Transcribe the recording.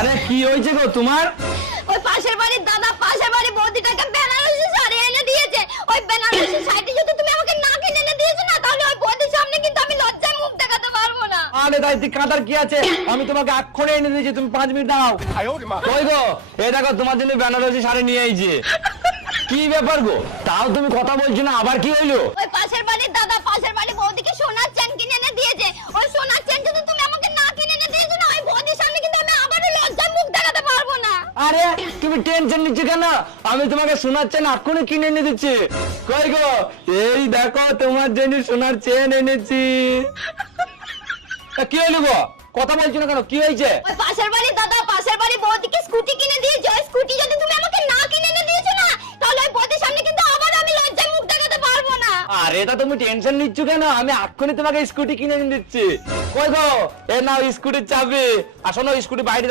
আরে কি হয়েছে গো তোমার? ওই পাশের বাড়ির দাদা পাশের বাড়ির বৌদিটাকে বেনারসি শাড়ি এনে দিয়েছে। ওই বেনারসি শাড়িটি যদি তুমি আমাকে না কিনে এনে দিয়েছো না, তাহলে ওই বৌদির সামনে কিন্তু আমি লজ্জায় মুখ দেখাতে পারবো না। আরে দাইতি কাঁদার কি আছে, আমি তোমাকে এক্ষুনি এনে দিয়েছি, তুমি 5 মিনিট দাঁড়াও। কই গো, এই দেখো তোমার জন্য বেনারসি শাড়ি নিয়ে আইছি। কি ব্যাপার গো, তাও তুমি কথা বলছো না, আবার কি হইলো? ওই পাশের বাড়ির দাদা পাশের বাড়ির বৌদিকে সোনার চেন কিনে এনে দিয়েছে। ওই সোনার চেন যদি তুমি আমাকে না কিনে এনে দিয়েছো না, ওই বৌদির সামনে কিন্তু আমি আবারও লজ্জায় মুখ দেখাতে পারবো না। আরে তুমি টেনশন নিচ্ছ কেন, আমি তোমাকে সোনার চেন এক্ষুনি কিনে এনে দিচ্ছি। কই গো, এই দেখো তোমার জন্য সোনার চেন এনেছি। কি হইলো গো, কথা বলছো না কেন, কি হয়েছে? ওই পাশের বাড়ির দাদা পাশের বাড়ির বৌদিকে স্কুটি কিনে দিয়েছে। ওই স্কুটি যদি তুমি আমাকে না কিনে এনে দিয়েছো না, তাহলে ওই বৌদির সামনে কিন্তু আবার আমি লজ্জায় মুখ দেখাতে পারবো না। আরে এটা তুমি টেনশন নিচ্ছ কেন, আমি এক্ষুনি তোমাকে স্কুটি কিনে এনে দিচ্ছি। কই গো, এ নাও স্কুটির চাবি, আসো না স্কুটি বাইরে